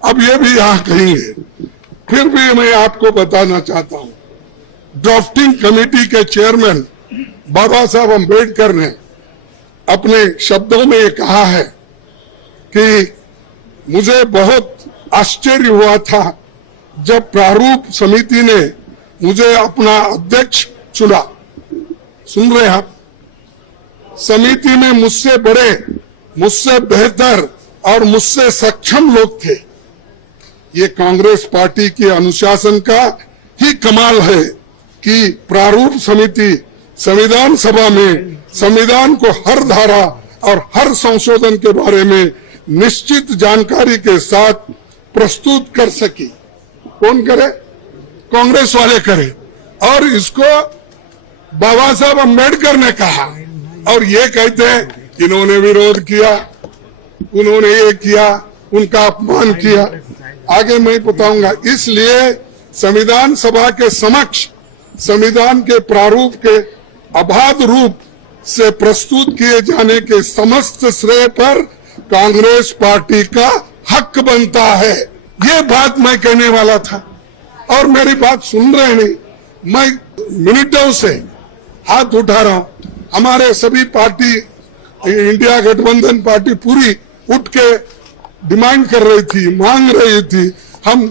अब ये भी यहां कहेंगे, फिर भी मैं आपको बताना चाहता हूं, ड्राफ्टिंग कमेटी के चेयरमैन बाबा साहब अम्बेडकर ने अपने शब्दों में ये कहा है कि मुझे बहुत आश्चर्य हुआ था जब प्रारूप समिति ने मुझे अपना अध्यक्ष चुना। सुन रहे आप? समिति में मुझसे बड़े, मुझसे बेहतर और मुझसे सक्षम लोग थे। ये कांग्रेस पार्टी के अनुशासन का ही कमाल है कि प्रारूप समिति संविधान सभा में संविधान को हर धारा और हर संशोधन के बारे में निश्चित जानकारी के साथ प्रस्तुत कर सकी। कौन करे? कांग्रेस वाले करे। और इसको बाबा साहब अम्बेडकर ने कहा, और ये कहते हैं इन्होंने विरोध किया, उन्होंने ये किया, उनका अपमान किया। आगे मैं बताऊंगा। इसलिए संविधान सभा के समक्ष संविधान के प्रारूप के अबाध रूप से प्रस्तुत किए जाने के समस्त श्रेय पर कांग्रेस पार्टी का हक बनता है। ये बात मैं कहने वाला था, और मेरी बात सुन रहे नहीं। मैं मिनटों से हाथ उठा रहा हूं। हमारे सभी पार्टी, इंडिया गठबंधन पार्टी पूरी उठ के डिमांड कर रही थी, मांग रही थी। हम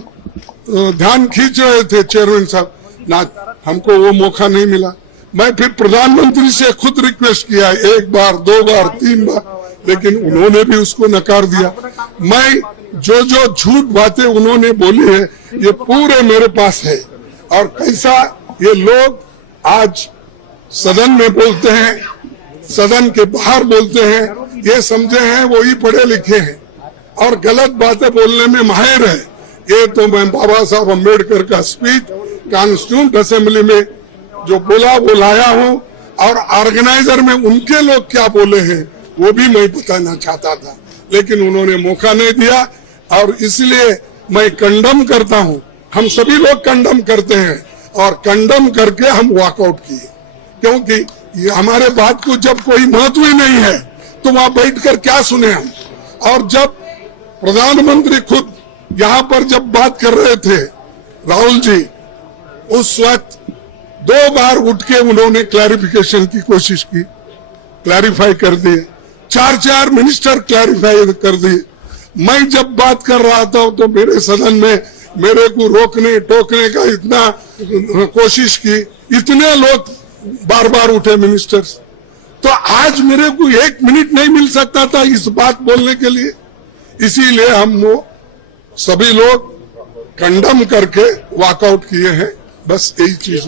ध्यान खींच रहे थे चेयरमैन साहब, ना हमको वो मौका नहीं मिला। मैं फिर प्रधानमंत्री से खुद रिक्वेस्ट किया, 1 बार 2 बार 3 बार, लेकिन उन्होंने भी उसको नकार दिया। मैं जो जो झूठ बातें उन्होंने बोली है ये पूरे मेरे पास है। और कैसा ये लोग आज सदन में बोलते हैं, सदन के बाहर बोलते हैं, ये समझे हैं वो ही पढ़े लिखे हैं और गलत बातें बोलने में माहिर है। ये तो मैं बाबा साहब अम्बेडकर का स्पीच कॉन्स्टिट्यूंट असेंबली में जो बोला वो लाया हूं, और ऑर्गेनाइजर में उनके लोग क्या बोले हैं वो भी मैं बताना चाहता था, लेकिन उन्होंने मौका नहीं दिया। और इसलिए मैं कंडम करता हूं, हम सभी लोग कंडम करते हैं, और कंडम करके हम वॉकआउट किए, क्योंकि ये हमारे बात को जब कोई महत्व ही नहीं है तो वहां बैठकर क्या सुने हम। और जब प्रधानमंत्री खुद यहां पर जब बात कर रहे थे राहुल जी, उस वक्त 2 बार उठ के उन्होंने क्लैरिफिकेशन की कोशिश की, क्लैरिफाई कर दिए। 4 मिनिस्टर क्लैरिफाई कर दिए। मैं जब बात कर रहा था तो मेरे सदन में मेरे को रोकने टोकने का इतना कोशिश की, इतने लोग बार बार उठे मिनिस्टर्स। तो आज मेरे को 1 मिनट नहीं मिल सकता था इस बात बोलने के लिए। इसीलिए हम वो सभी लोग कंडम करके वॉकआउट किए हैं। बस यही चीज।